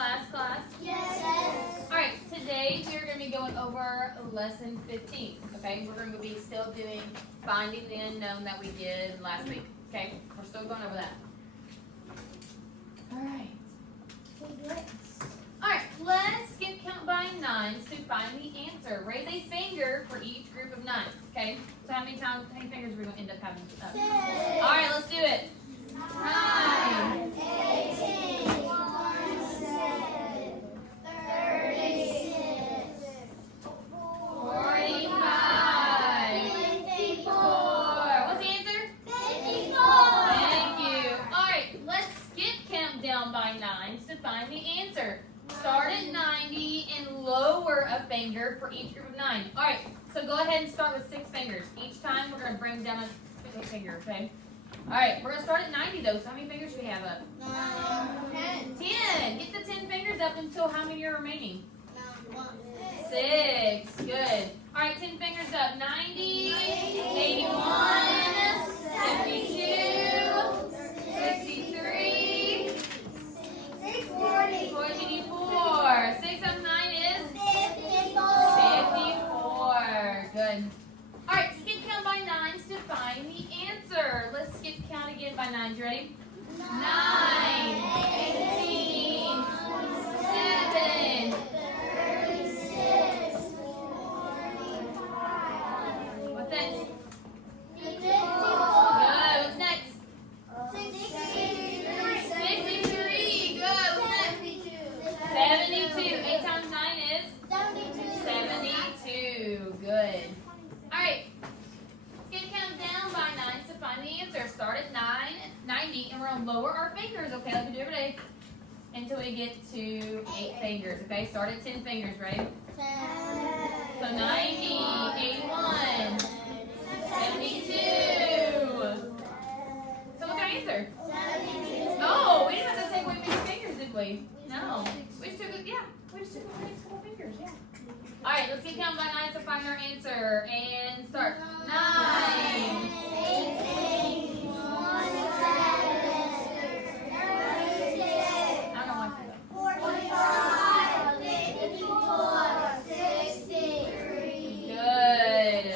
class? Yes. All right, today we are going to be going over lesson 15, okay? We're going to be still doing finding the unknown that we did last week, okay? We're still going over that. All right. All right, let's skip count by nines to find the answer. Raise a finger for each group of nines, okay? So how many fingers are we going to end up having? All right, let's do it. 9, 18, 45, 54. What's the answer? 54. Thank you. All right, let's skip count down by nines to find the answer. Start at 90 and lower a finger for each group of 9. All right, so go ahead and start with 6 fingers. Each time we're going to bring down a finger, okay? All right, we're going to start at 90 though. So how many fingers do we have up? 10. Get the 10 fingers up until how many are remaining? 6. Good. All right, 10 fingers up. 90, 81, 72, 63, 44. 6 up 9 is 54. Good. All right, skip count by nines to find the answer. Let's skip count again by nines. You ready? 9, 18, 7. What's that? Good. What's next? 63. Good. What's next? 72. 8 times 9 is 72. Good. All right. Skip count down by nines to find the answer. Start at 90, and we're going to lower our fingers, okay, like we do every day, until we get to 8 fingers, okay? Start at 10 fingers, right? So 90, 81, 72. So what's our answer? Oh, we didn't have to take away many fingers, did we? No. We just took it, yeah. We just took away a couple fingers, yeah. All right, let's get count by nines to find our answer. And start. 9, 18, 17, 45, 54, 63. Good.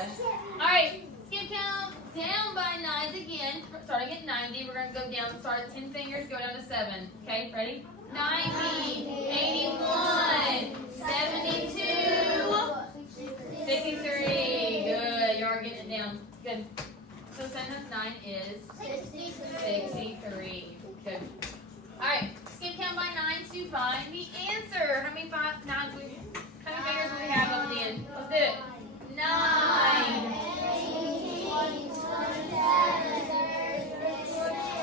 All right, skip count down by nines again. Starting at 90, we're going to go down. Start at 10 fingers, go down to 7. Okay, ready? 90, 81, 72, 63. Good. You are getting it down. Good. So 7 times 9 is 63. Good. All right. Skip count by nines to find the answer. How many fingers do we have up at the end? Let's do it. 9. 18, 27,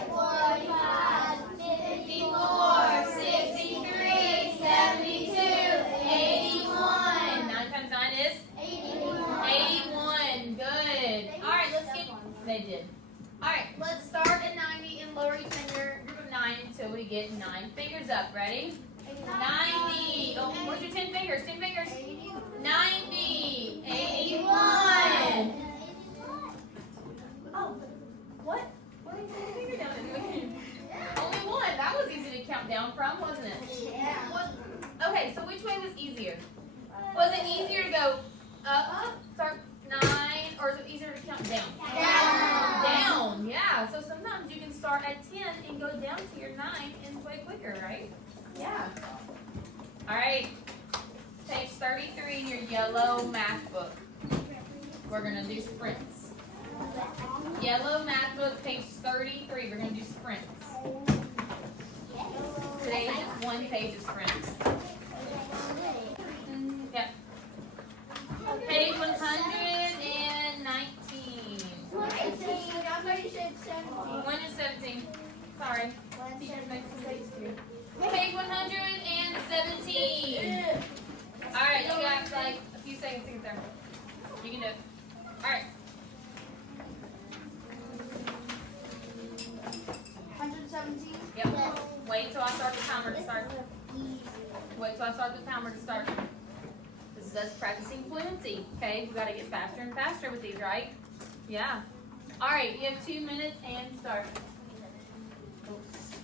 45, 54, 63, 72, 81. 9 times 9 is 81. Good. All right, let's get. They did. All right, let's start at 90 and lower each finger, group of 9 until we get 9 fingers up. Ready? 90. Oh, where's your 10 fingers? 10 fingers. 90, 81. Oh, what? Why did you put your finger down anyway? Only one. That was easy to count down from, wasn't it? Okay, so which way was easier? Was it easier to go up, start 9, or is it easier to count down? Down, yeah. So sometimes you can start at 10 and go down to your 9 and way quicker, right? Yeah. All right. Page 33 in your yellow math book. We're going to do sprints. Yellow math book, page 33. We're going to do sprints. Today is just one page of sprints. Yep. Page 119. 1 is 17. Sorry. Teacher makes mistakes too. Page 117. Alright, you got like a few seconds to get there. You can do it. Alright. 117? Yep. Wait till I start the timer to start. Wait till I start the timer to start. This is us practicing fluency. Okay, we got to get faster and faster with these, right? Yeah. All right, you have 2 minutes and start. Oops.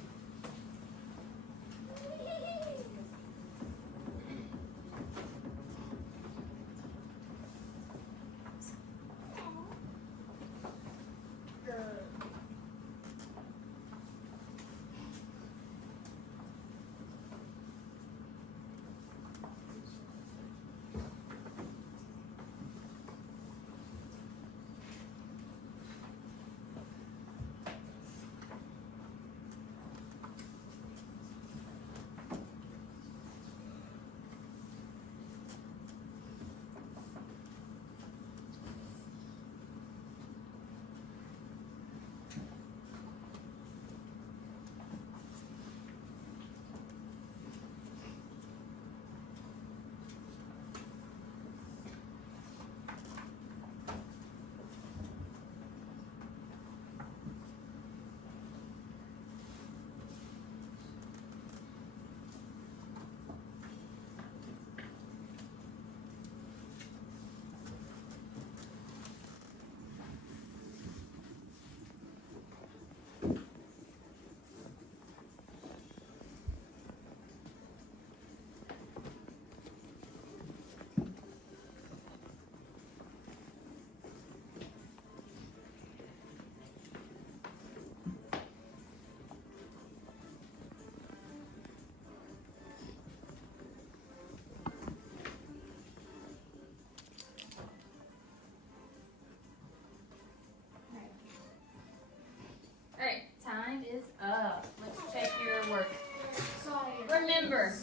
remember,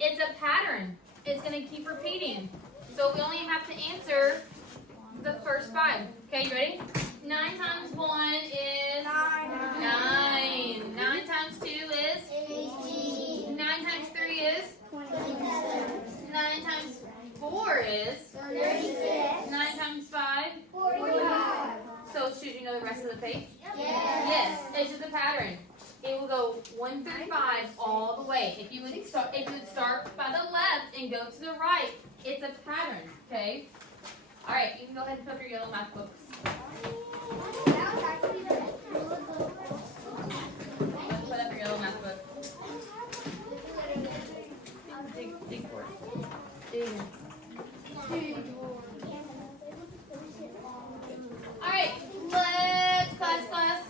it's a pattern. It's going to keep repeating. So we only have to answer the first 5. Okay, you ready? 9 times 1 is 9. 9 times 2 is 18. 9 times 3 is 27. 9 times 4 is 36. 9 times 5. 45. So should you know the rest of the page? Yes. Yes, it's just a pattern. It will go 1 through 5 all the way. If you would start by the left and go to the right, it's a pattern. Okay. All right, you can go ahead and put up your yellow math books. Put up your yellow math book. Dig for it. Dig. All right, let's class.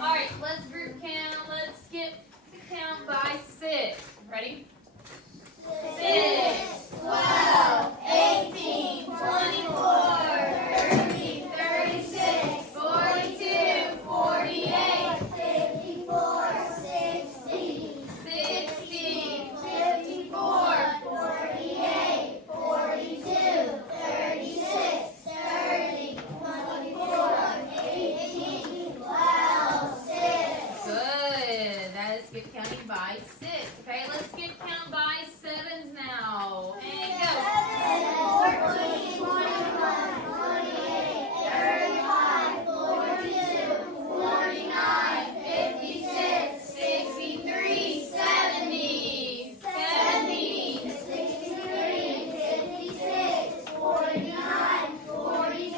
All right, let's group count. Let's skip count by 6. Ready? 6, 12, 18, 24, 30, 36, 42, 48, 54, 60, 60, 54, 48, 42, 36, 30, 24, 18, 12, 6. Good. That is skip counting by 6. Okay, let's skip count by 7s now. And go. 14, 21, 28, 35, 42, 49, 56, 63, 70, 70, 63, 56, 49, 42,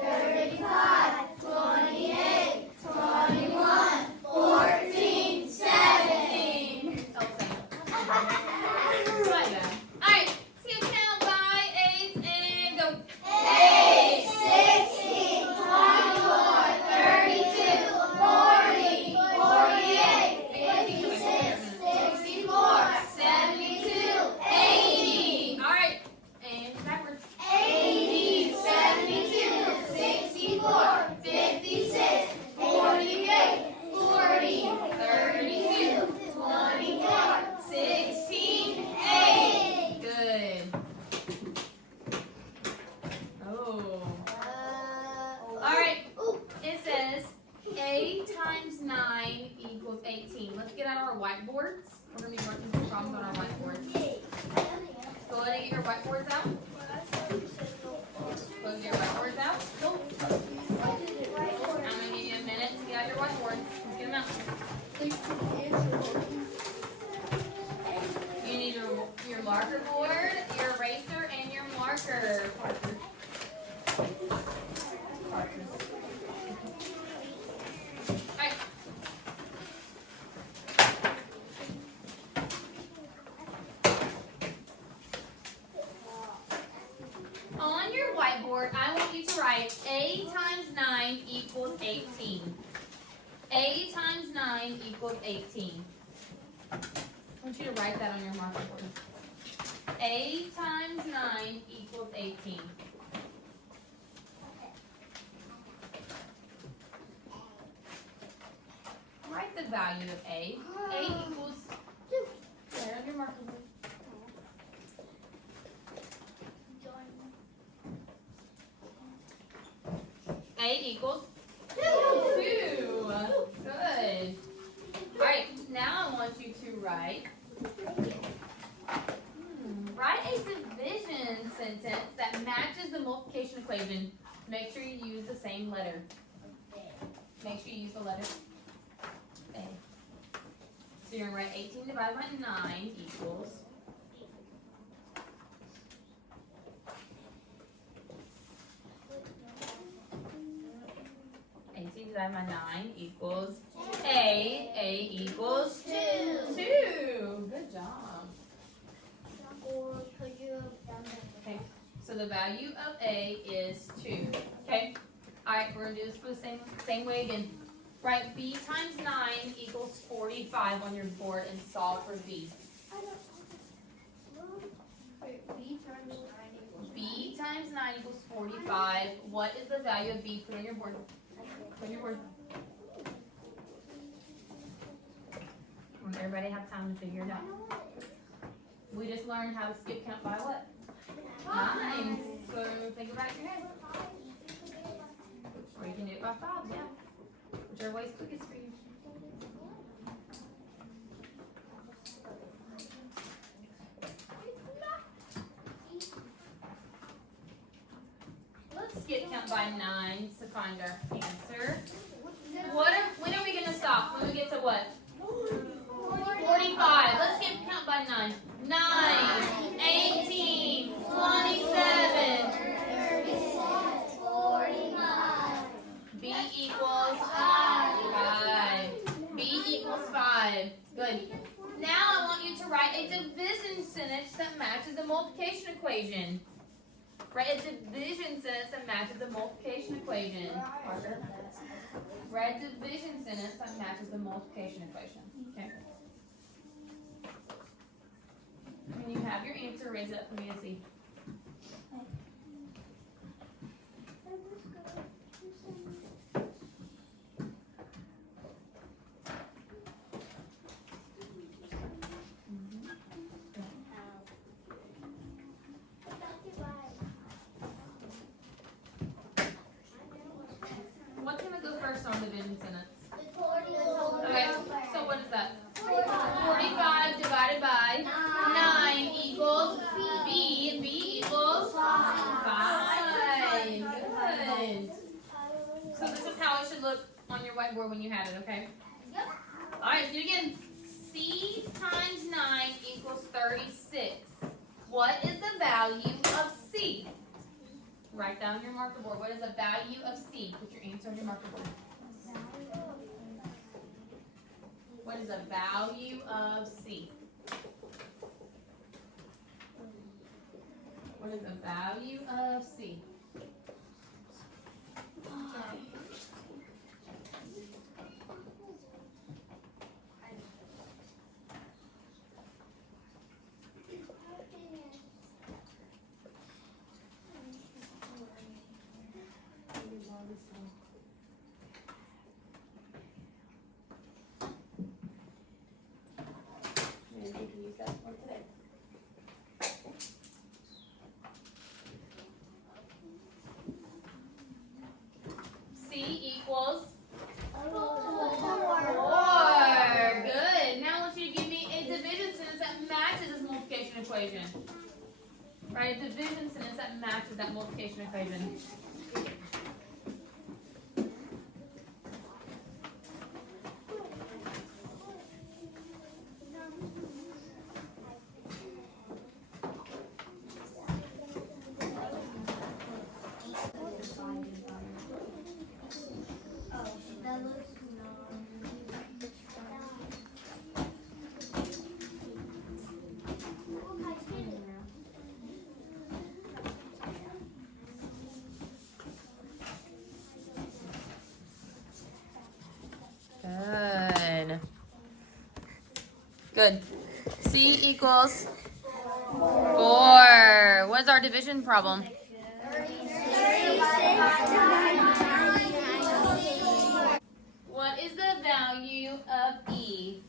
35, 28, 21, 14, 17. Oh, Alright, skip count by 8 and go. 8, 16, 24, 32, 40, 48, 56, 64, 72, 80. Alright, and backwards. 80, 72, 64, 56, 48, 40, 32, 24, 16, 8. Good. Oh. Alright, it says 8 times 9 equals 18. Let's get out our whiteboards. We're going to be working some problems on our whiteboards. Go ahead and get your whiteboards out. Go get your whiteboards out. I'm going to give you a minute to get out your whiteboard. Let's get them out. You need your marker board, your eraser, and your marker. Parker. Alright. On your whiteboard, I want you to write 8 times 9 equals 18. 8 times 9 equals 18. I want you to write that on your marker board. 8 times 9 equals 18. Write the value of A. A equals 2. There on your marker board. A equals 2. 2. Good. Alright, now I want you to write a division sentence that matches the multiplication equation. Make sure you use the same letter. Make sure you use the letter A. So you're going to write 18 divided by 9 equals 18 divided by 9 equals A. A equals 2. 2. Good job. Okay, so the value of A is 2. Okay, alright, we're going to do this for the same way again. Write B times 9 equals 45 on your board and solve for B. B times 9 equals 45. What is the value of B? Put on your board. Put on your board. And everybody have time to figure it out. We just learned how to skip count by what? 9. So think about it in your head. Or you can do it by 5, yeah. Whichever way is quickest for you. Let's skip count by 9 to find our answer. When are we going to stop? When we get to what? 45. Let's skip count by 9. 9, 18, 27. 45. B equals 5. B equals 5. Good. Now I want you to write a division sentence that matches the multiplication equation. Write a division sentence that matches the multiplication equation. Write a division sentence that matches the multiplication equation. Okay. When you have your answer, raise it up for me to see. What's going to go first on division sentence? Okay, so what is that? 45 divided by 9 equals B. B equals 5. Good. So this is how it should look on your whiteboard when you have it, okay? Yep. Alright, let's do it again. C times 9 equals 36. What is the value of C? Write down your marker board. What is the value of C? Put your answer on your marker board. What is the value of C? What is the value of C? C equals 4. Good. Now I want you to give me a division sentence that matches this multiplication equation. Right? A division sentence that matches that multiplication equation. Good. C equals 4. What's our division problem? What is the value of E?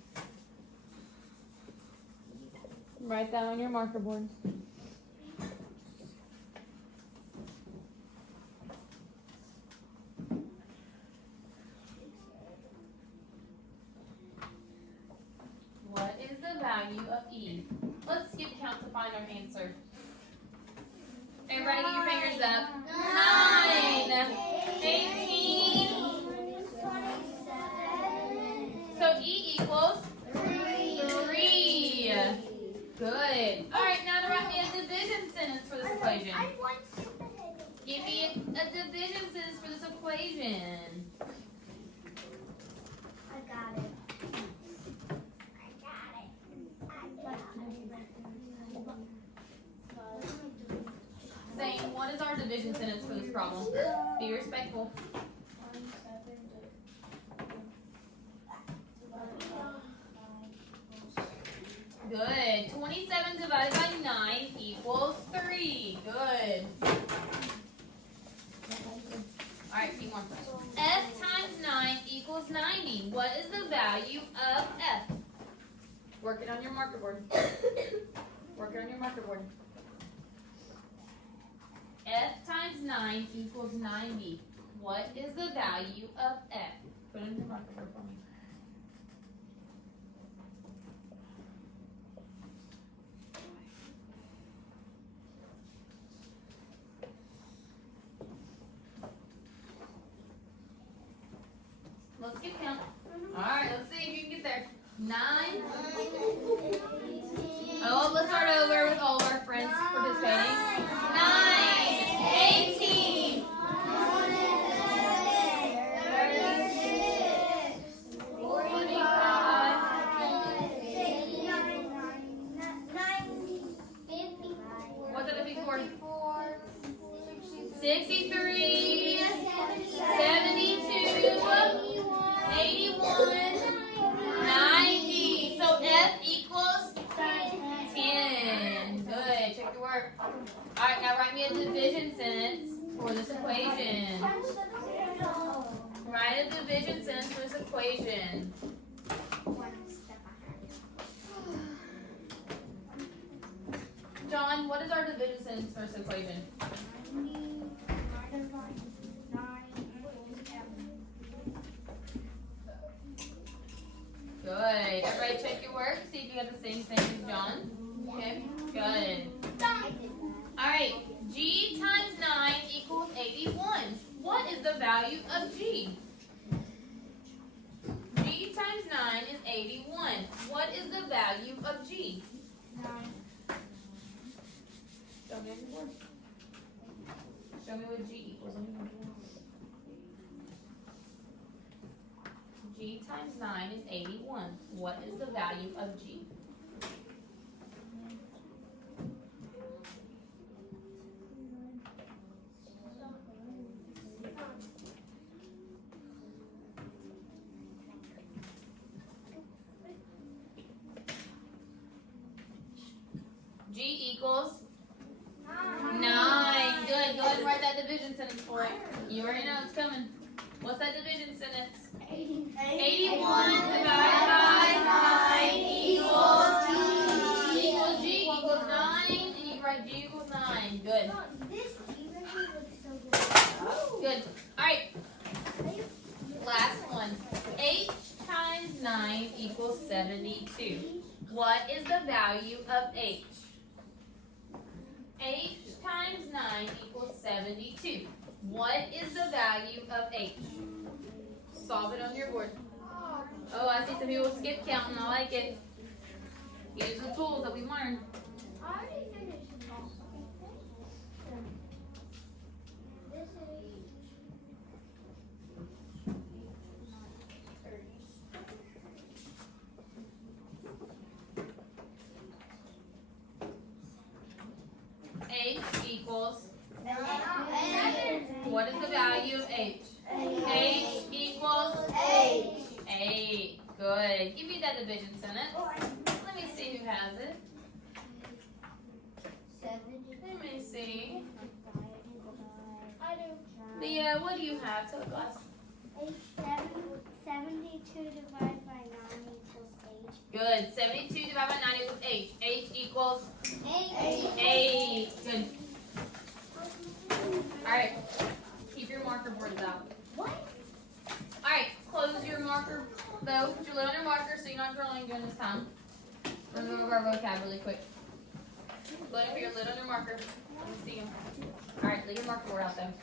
Write that on your marker board. What is the value of E? Let's skip count to find our answer. Everybody get your fingers up. 9, 18. So E equals 3. Good. All right, now to write me a division sentence for this equation. Give me a division sentence for this equation. I got it. Saying, what is our division sentence for this problem? Be respectful. Good. 27 divided by 9 equals 3. Good. Alright, few more. F times 9 equals 90. What is the value of F? Work it on your marker board. Work it on your marker board. F times 9 equals 90. What is the value of F? Put it on your marker board for me. Let's get count. Alright, let's see if you can get there. 9. Oh, let's start over with all of our friends participating. 9, 18, 45. What's that before? 63, 72, 81, 90. So F equals 10. Good. Check your work. Alright, now write me a division sentence for this equation. Write a division sentence for this equation. John, what is our division sentence for this equation? Good. Everybody check your work. See if you got the same thing as John. Okay. Good. Alright. G times 9 equals 81. What is the value of G? G times 9 is 81. What is the value of G? 9. Show me on your board. Show me what G equals on your board. G times 9 is 81. What is the value of G? G equals 9. Good. Go ahead and write that division sentence for it. You already know it's coming. What's that division sentence? 81 divided by 9 equals G. Equals G equals 9. And you can write G equals 9. Good. This even looks so good. Good. Alright. Last one. H times 9 equals 72. What is the value of H? H times 9 equals 72. What is the value of H? Solve it on your board. Oh, I see some people skip counting. I like it. Use the tools that we learned. I already finished. This is H equals. What is the value of H? H equals 8. Good. Give me that division sentence. Let me see who has it. Let me see. I do. Leah, what do you have? Tell the class. 72 divided by 9 equals 8. Good. 72 divided by 9 equals 8. H equals 8. 8. Good. Alright. Keep your marker boards out. What? Alright. Close your marker though. Put your lid on your marker so you're not drawing during this time. We're going to go over our vocab really quick. Go ahead and put your lid on your marker. Let me see them. Alright, leave your marker board out though.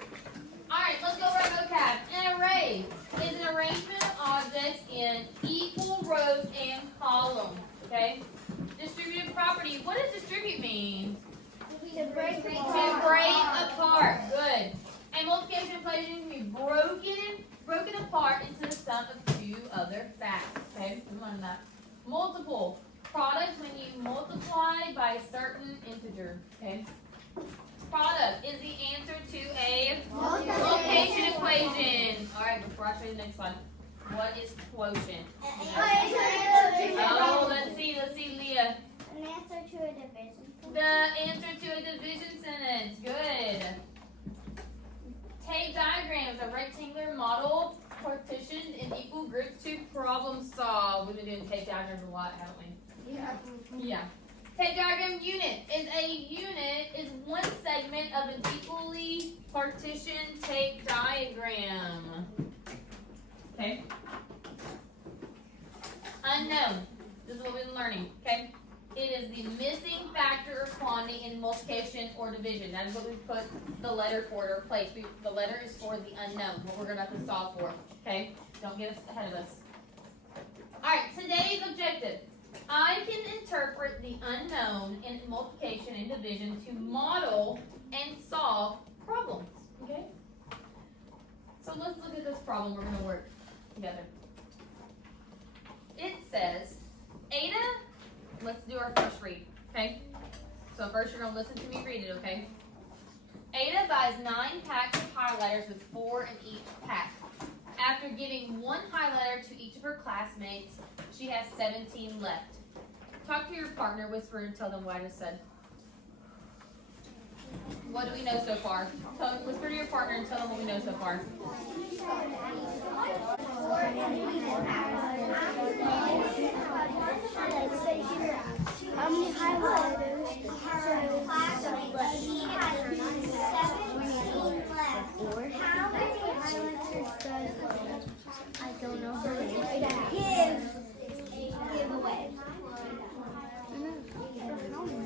Alright, let's go over our vocab. An array is an arrangement of objects in equal rows and columns. Okay? Distributed property. What does distribute mean? To break To break apart. Good. A multiplication equation can be broken apart into the sum of two other facts. Okay? We learned that. Multiple. Product when you multiply by a certain integer. Okay? Product is the answer to a multiplication equation. Alright, before I show you the next slide. What is quotient? Oh, let's see, Leah. An answer to a division. The answer to a division sentence. Good. Tape diagram is a rectangular model partitioned in equal groups to problem solve. We've been doing tape diagrams a lot, haven't we? Yeah. Tape diagram unit is one segment of an equally partitioned tape diagram. Okay. Unknown. This is what we've been learning. Okay. It is the missing factor or quantity in multiplication or division. That is what we put the letter for to replace. The letter is for the unknown, what we're going to have to solve for. Okay? Don't get us ahead of us. Alright, today's objective. I can interpret the unknown in multiplication and division to model and solve problems. Okay? So let's look at this problem we're going to work together. It says, Ada, let's do our first read, okay? So first you're going to listen to me read it, okay? Ada buys 9 packs of highlighters with 4 in each pack. After giving 1 highlighter to each of her classmates, she has 17 left. Talk to your partner, whisper, and tell them what I just said. What do we know so far? Whisper to your partner and tell them what we know so far. How many highlighters? I don't know. Give away.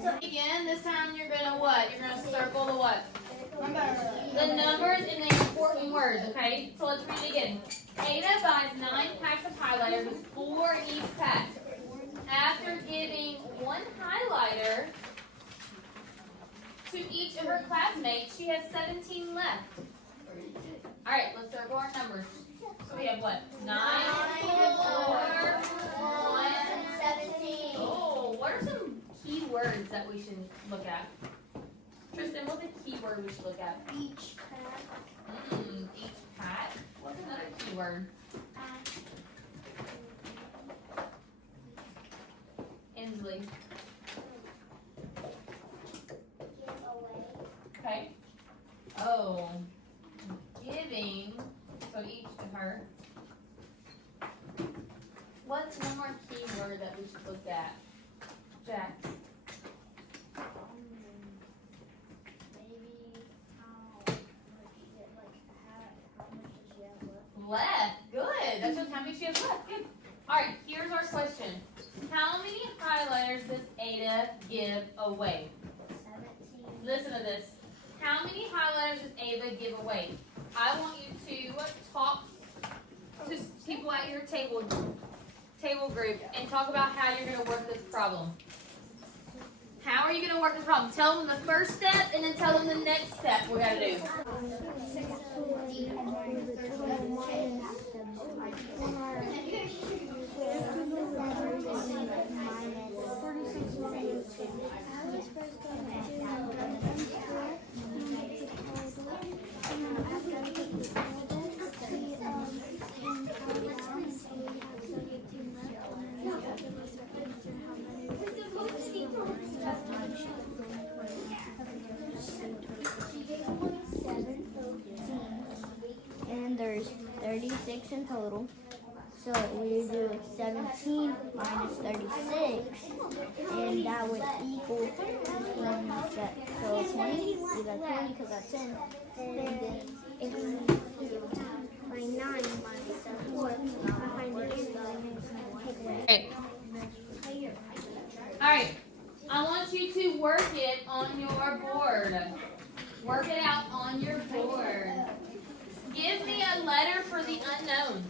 So again, this time you're gonna what? You're gonna circle the what? The numbers and the important words, okay? So let's read it again. Ada buys 9 packs of highlighters with 4 in each pack. After giving 1 highlighter to each of her classmates, she has 17 left. Alright, let's circle our numbers. So we have what? 9, 4, 1, 17. Oh, what are some key words that we should look at? Tristan, what's a key word we should look at? Each pack. Each pack. What's another key word? Inslee. Okay. Oh. Giving. So each to her. What's one more key word that we should look at? Jack. Left. Good. That shows how many she has left. Good. Alright, here's our question. How many highlighters does Ada give away? 17. Listen to this. How many highlighters does Ada give away? I want you to talk to people at your table group and talk about how you're going to work this problem. How are you going to work this problem? Tell them the first step and then tell them the next step we got to do. And there's 36 in total. So we do 17 minus 36, and that would equal 27. So 20, we got 20 because that's 10. And then if we find 9 minus 4, I find the Okay. Alright. I want you to work it on your board. Work it out on your board. Give me a letter for the unknown.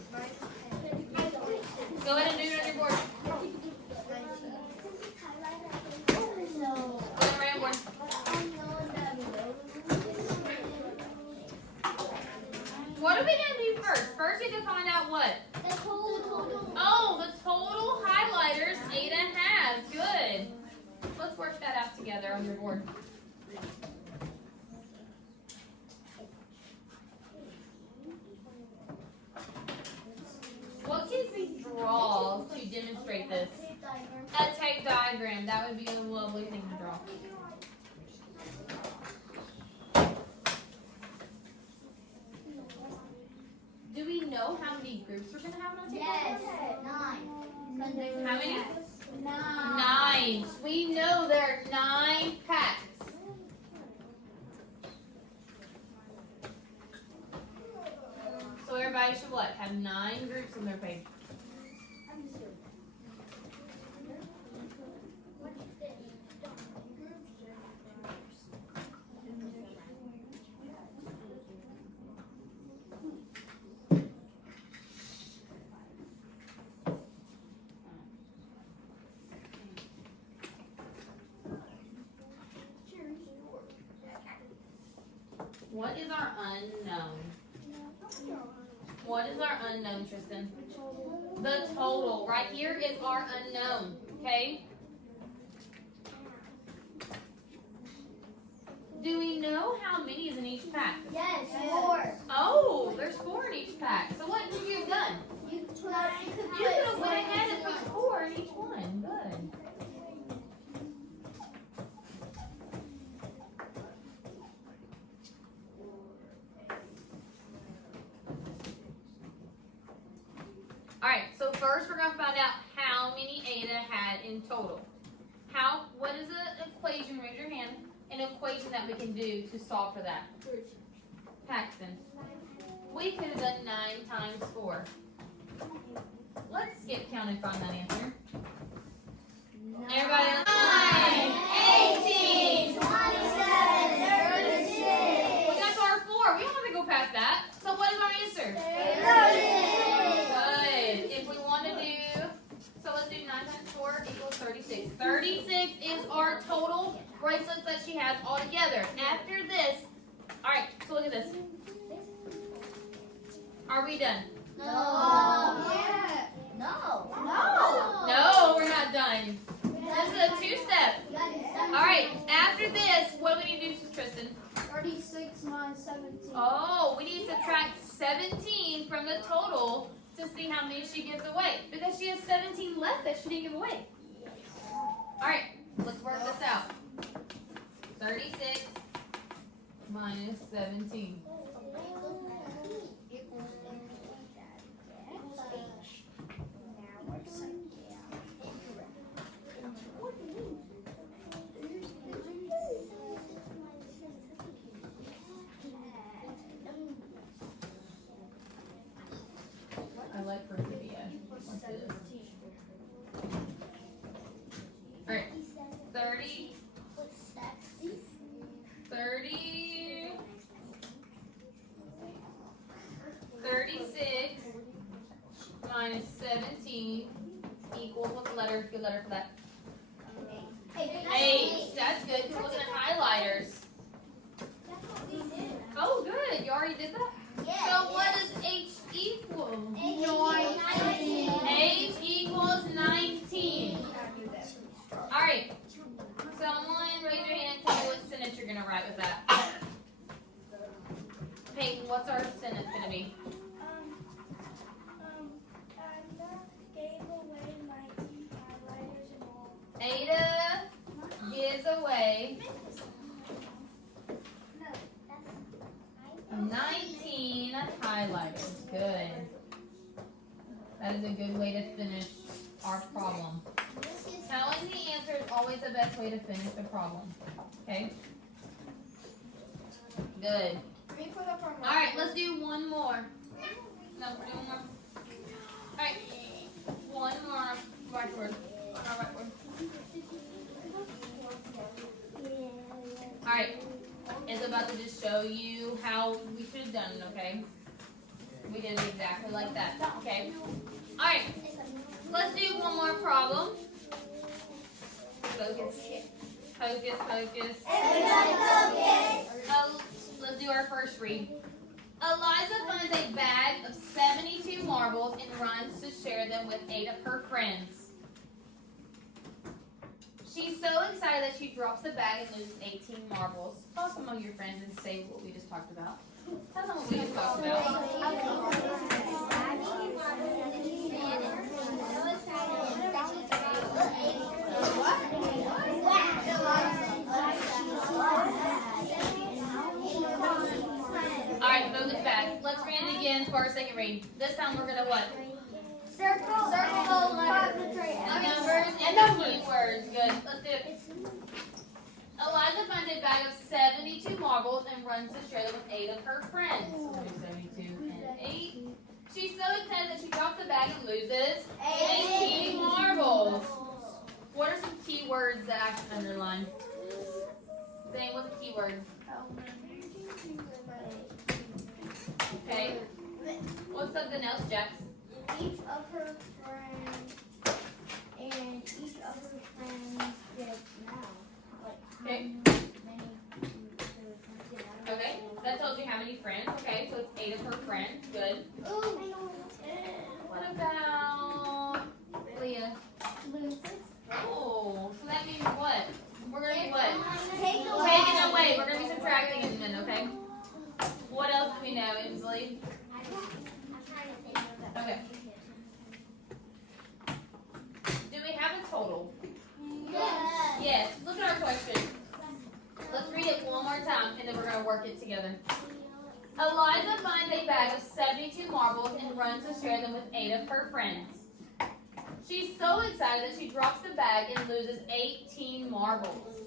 Go ahead and do it on your board. Go ahead and write on board. What are we going to do first? First we have to find out what? The total. Oh, the total highlighters Ada has. Good. Let's work that out together on your board. What can we draw to demonstrate this? A tape diagram. That would be a lovely thing to draw. Do we know how many groups we're going to have on our table? Yes. 9. How many? 9. 9. We know there are 9 packs. So everybody should what? Have 9 groups on their page. What is our unknown? What is our unknown, Tristan? The total. Right here is our unknown, okay? Do we know how many is in each pack? Yes. 4. Oh, there's 4 in each pack. So what could you have done? You could You could have went ahead and put 4 in each one. Good. Alright, so first we're going to find out how many Ada had in total. What is an equation? Raise your hand. An equation that we can do to solve for that. Paxton. We could have done 9 times 4. Let's skip count and find that answer. Everybody, 9, 18, 27, 36. Well, that's our 4. We don't have to go past that. So what is our answer? 36. Good. If we want to do, so let's do 9 times 4 equals 36. 36 is our total bracelets that she has all together. After this, all right, so look at this. Are we done? No. Yeah. No. No, we're not done. This is a 2-step. All right, after this, what do we need to do, Tristan? 36 minus 17. Oh, we need to subtract 17 from the total to see how many she gives away. Because she has 17 left that she didn't give away. All right, let's work this out. 36 minus 17. I like for video. Let's do this. All right, 30, 36 minus 17 equals, what's the letter? Good letter for that. 8. That's good because we're looking at highlighters. Oh, good. You already did that? So what does H equal? H equals 19. All right. Someone raise your hand and tell me what sentence you're going to write with that. Peyton, what's our sentence going to be? Ada gives away 19 highlighters. Good. That is a good way to finish our problem. Telling the answer is always the best way to finish the problem. Okay? Good. Alright, let's do one more. No, we're doing one more. Alright. One more whiteboard. Our whiteboard. Alright. It's about to just show you how we should have done it, okay? We did it exactly like that. Okay? Alright. Let's do one more problem. Focus. Focus, focus. Everybody focus. Let's do our first read. Eliza finds a bag of 72 marbles and runs to share them with 8 of her friends. She's so excited that she drops the bag and loses 18 marbles. Talk among your friends and say what we just talked about. Tell them what we just talked about. Alright, move this back. Let's read it again for our second read. screen. This time we're gonna what? Circle The numbers and the keywords. Good. Let's do it. Eliza finds a bag of 72 marbles and runs to share them with 8 of her friends. 72 and 8. She's so excited that she drops the bag and loses 18 marbles. What are some keywords that I can underline? Zane, what's a keyword? Okay. What's something else, Jax? Each of her friends and each of her friends gets now. Okay. Okay. That tells you how many friends. Okay, so it's 8 of her friends. Good. What about Leah? Oh, so that means what? We're going to be what? Taking away. We're going to be subtracting it then, okay? What else do we know, Inslee? Okay. Do we have a total? Yes. Look at our question. Let's read it one more time, and then we're going to work it together. Eliza finds a bag of 72 marbles and runs to share them with 8 of her friends. She's so excited that she drops the bag and loses 18 marbles.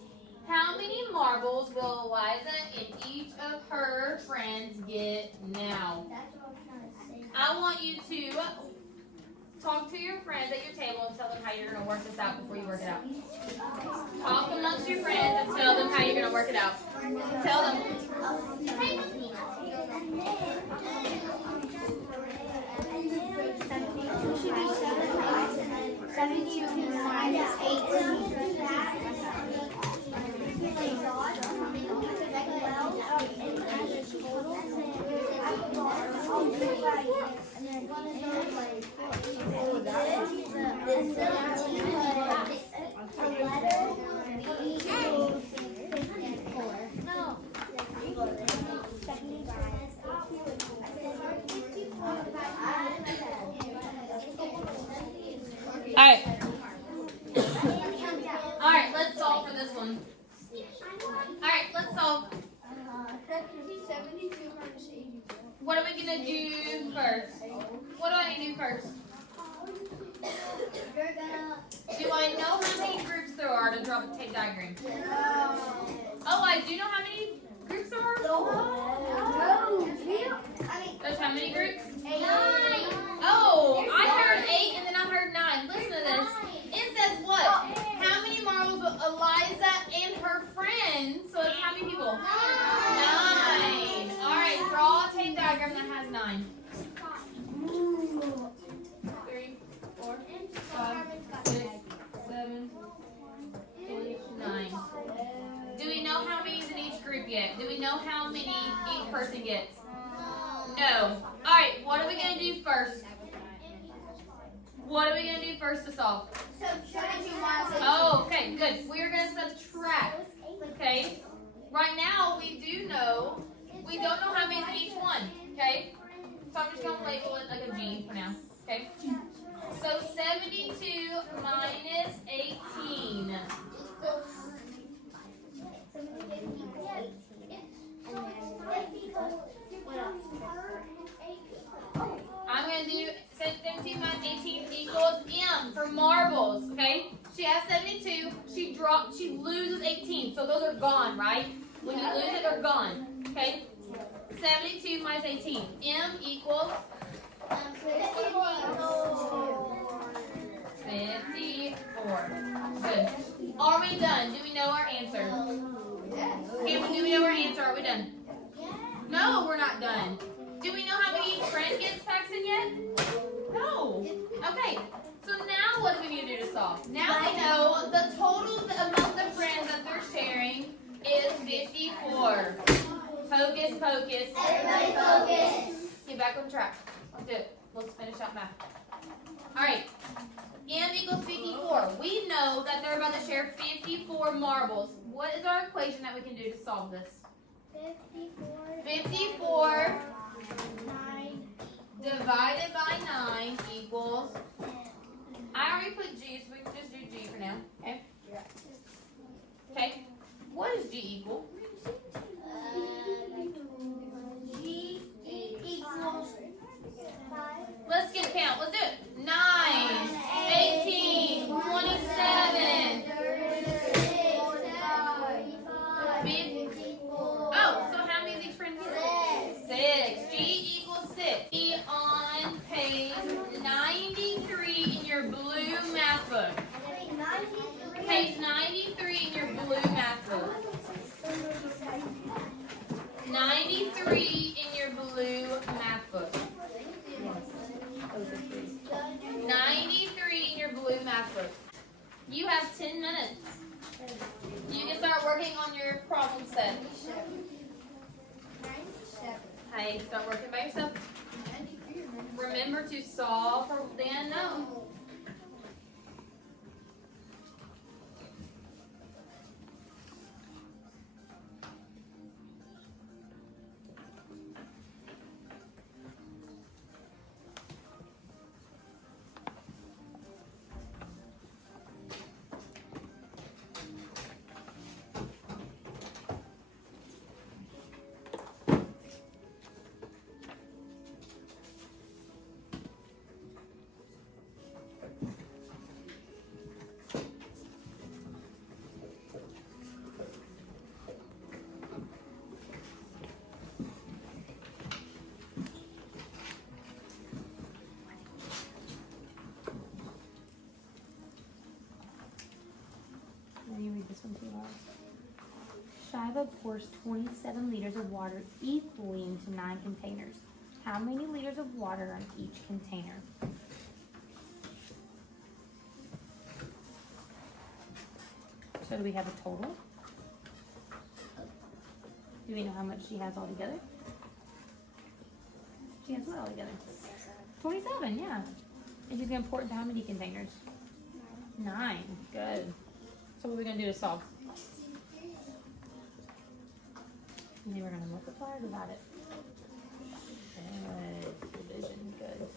How many marbles will Eliza and each of her friends get now? I want you to talk to your friends at your table and tell them how you're going to work this out before you work it out. Talk amongst your friends and tell them how you're going to work it out. Tell them. 72 minus 18. Alright, let's solve for this one. Alright, let's solve. 72 minus 80. What are we going to do first? What do I need to do first? Do I know how many groups there are to draw the tape diagram? Oh, I do know how many groups there are? There's how many groups? 8. Oh, I heard 8 and then I heard 9. Listen to this. It says what? How many marbles will Eliza and her friends? So it's how many people? 9. Alright, draw a tape diagram that has 9. 3, 4, 5, 6, 7, 8, 9. Do we know how many is in each group yet? Do we know how many each person gets? No. Alright, what are we going to do first? What are we going to do first to solve? Oh, okay, good. We're going to subtract. Okay? Right now, we don't know how many is in each one. Okay? So I'm just going to label it like a G for now. Okay? So 72 minus 18. I'm going to do 17 minus 18 equals M for marbles, okay? She has 72. She loses 18. So those are gone, right? When you lose it, they're gone. Okay? 72 minus 18. M equals 54. Good. Are we done? Do we know our answer? Do we know our answer? Are we done? No, we're not done. Do we know how many each friend gets, Paxton, yet? No. Okay. So now what do we need to do to solve? Now we know the total among the friends that they're sharing is 54. Hocus pocus. Everybody focus. Get back on track. Let's do it. Let's finish up math. All right. M equals 54. We know that they're about to share 54 marbles. What is our equation that we can do to solve this? 54 9 divided by 9 equals, I already put G, so we can just do G for now. Okay? Okay. What does G equal? G equals 5 93 in your blue math book. 93 in your blue math book. You have 10 minutes. You can start working on your problem set. Hey, start working by yourself. Remember to solve for the unknown. Let me read this one to you guys. Shiva pours 27 liters of water equally into 9 containers. How many liters of water are in each container? So do we have a total? Do we know how much she has altogether? She has what altogether? 27, yeah. And she's going to pour it into how many containers? 9. Good. So what are we going to do to solve? And then we're going to multiply or divide it? Good. Division. Good.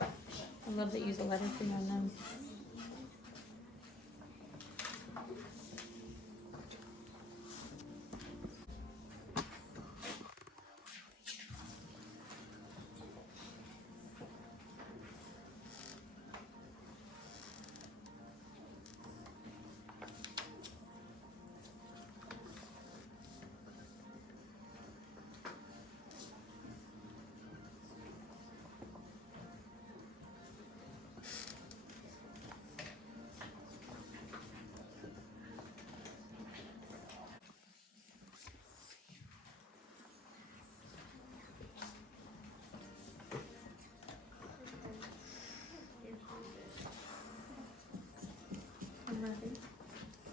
I love that you use a letter for your unknown.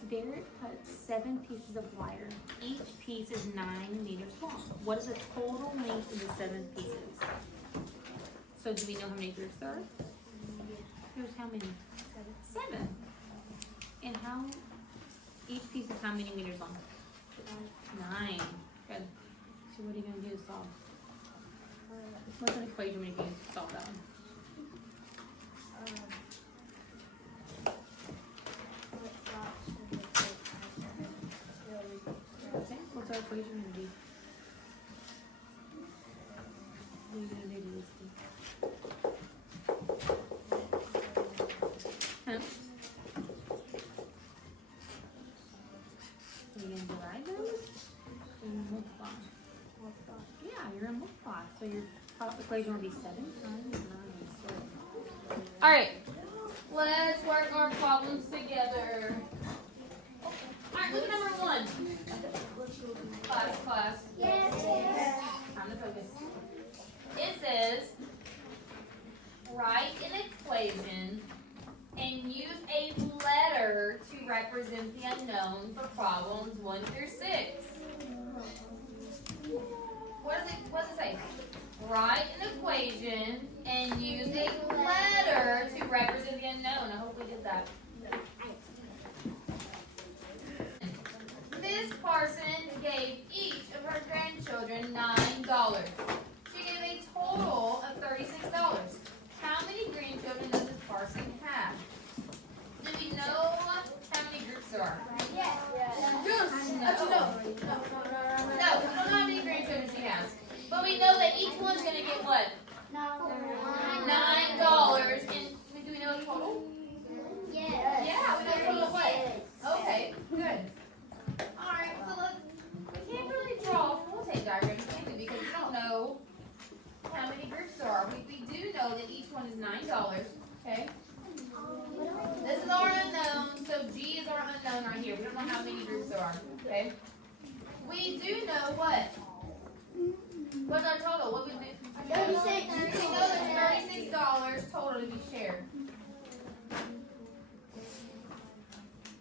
Derek cuts 7 pieces of wire. Each piece is 9 meters long. What is the total length of the 7 pieces? So do we know how many groups there are? There's how many? 7. And how, each piece is how many meters long? 9. Good. So what are you going to do to solve? What's an equation we can use to solve that one? Okay, what's our equation going to be? What are you going to do to this thing? Huh? Are you going to divide those? Or you multiply? Yeah, you're going to multiply. So your equation will be 7 times 9. All right, let's work our problems together. All right, look at number 1. Class. Yes. Time to focus. It says, write an equation and use a letter to represent the unknown for problems 1 through 6. What does it say? Write an equation and use a letter to represent the unknown. I hope we did that. This person gave each of her grandchildren $9. She gave a total of $36. How many grandchildren does this person have? Do we know how many groups there are? Yes. No, we don't know how many grandchildren she has. But we know that each one's going to get what? $9. And do we know the total? Yes. Yeah, we know the total what? Okay, good. Alright, so we can't really draw a full-take diagram, can we? Because we don't know how many groups there are. We do know that each one is $9, okay? This is our unknown, so G is our unknown right here. We don't know how many groups there are, okay? We do know what? What's our total? What we do? We know there's $36 total to be shared.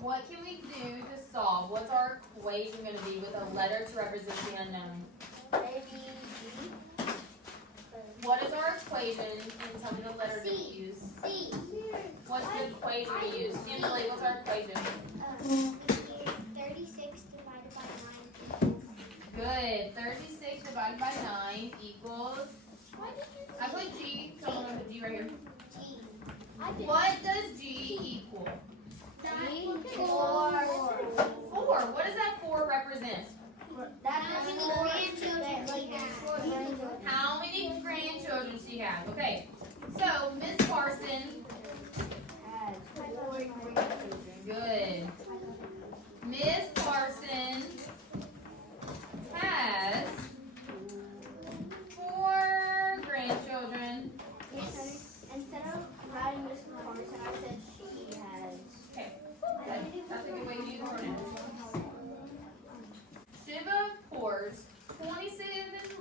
What can we do to solve? What's our equation going to be with a letter to represent the unknown? What is our equation? And tell me the letter that we use. C. What's the equation we use? Emily, what's our equation? 36 divided by 9. Good. 36 divided by 9 equals. I put G. Someone put G right here. G. What does G equal? 4. 4. What does that 4 represent? How many grandchildren she has? Okay. So Miss Parson. Good. Miss Parson has 4 grandchildren. Instead of writing Miss Carson, I said she has. Okay. That's a good way to use pronoun. Shiva pours 27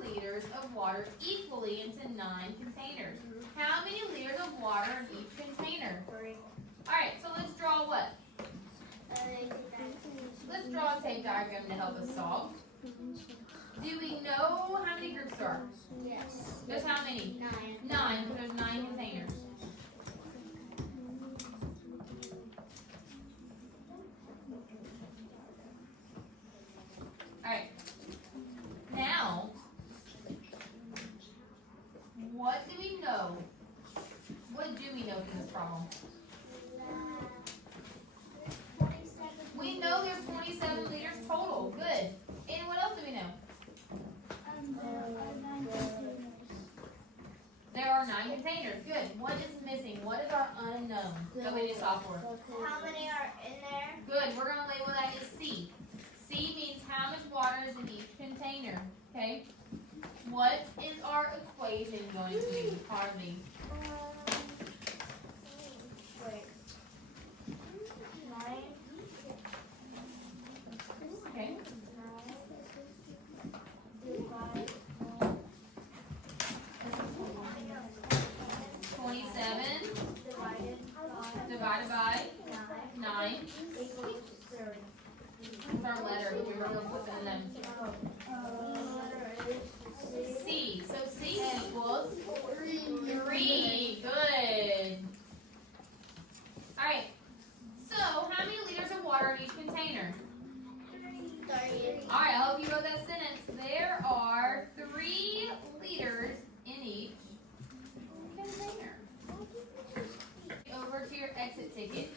liters of water equally into 9 containers. How many liters of water in each container? 3. Alright, so let's draw what? Let's draw a tape diagram to help us solve. Do we know how many groups there are? Yes. There's how many? 9. 9, because there's 9 containers. Alright. Now, what do we know? What do we know from this problem? We know there's 27 liters total. Good. And what else do we know? There are 9 containers. Good. What is missing? What is our unknown that we need to solve for? How many are in there? Good. We're going to label that as C. C means how much water is in each container. Okay? What is our equation going to be? Pardon me. Wait. 9. Okay. 27 divided by 9. What's our letter? We're going to put that in them. C. So C equals 3. Good. Alright. So, how many liters of water in each container? 30. Alright, I hope you wrote that sentence. There are 3 liters in each container. Over to your exit ticket.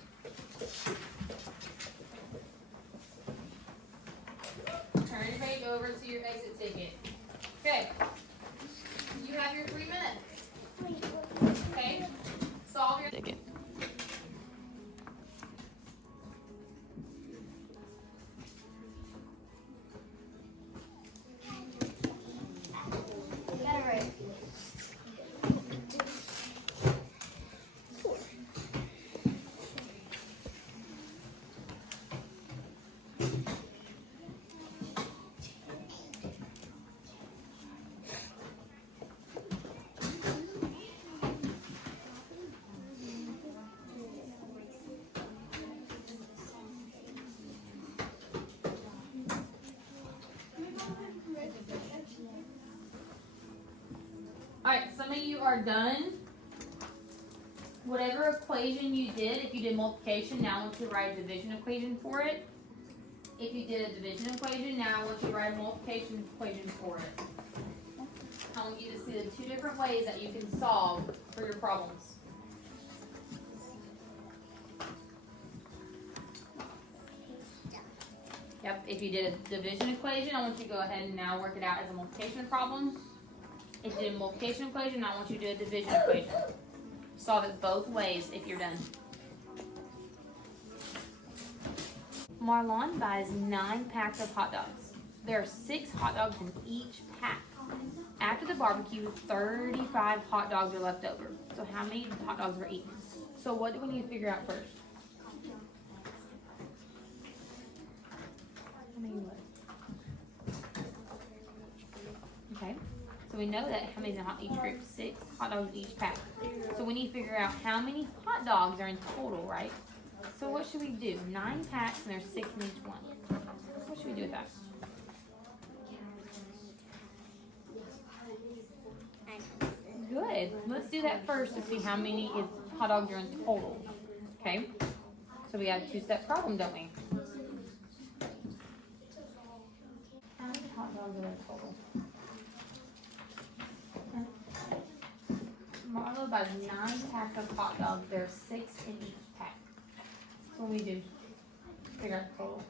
Turn your page over to your exit ticket. Okay. You have your 3 minutes. Okay. Solve your ticket. Got it right. Alright, some of you are done. Whatever equation you did, if you did multiplication, now I want you to write a division equation for it. If you did a division equation, now I want you to write a multiplication equation for it. I want you to see the 2 different ways that you can solve for your problems. Yep, if you did a division equation, I want you to go ahead and now work it out as a multiplication problem. If you did a multiplication equation, I want you to do a division equation. Solve it both ways if you're done. Marlon buys 9 packs of hot dogs. There are 6 hot dogs in each pack. After the barbecue, 35 hot dogs are left over. So how many hot dogs were eaten? So what do we need to figure out first? How many what? Okay. So we know that how many's in each group? 6 hot dogs each pack. So we need to figure out how many hot dogs are in total, right? So what should we do? 9 packs and there's 6 in each one. What should we do with that? Good. Let's do that first to see how many hot dogs are in total. Okay? So we have a 2-step problem, don't we? How many hot dogs are in total? Marlo buys 9 packs of hot dogs. There's 6 in each pack. So what we do? Figure out the total.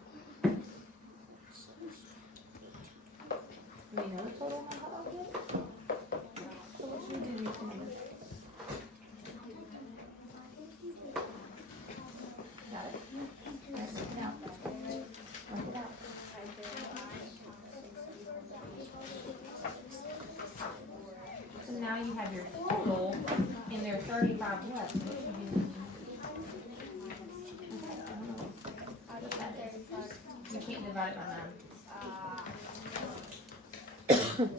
Do we know the total on hot dogs yet? So what should we do to these numbers? Got it? Write it down. Write it out. So now you have your total, and there are 35 left. What should you do? Okay, I don't know what that is. You can't divide it by 9.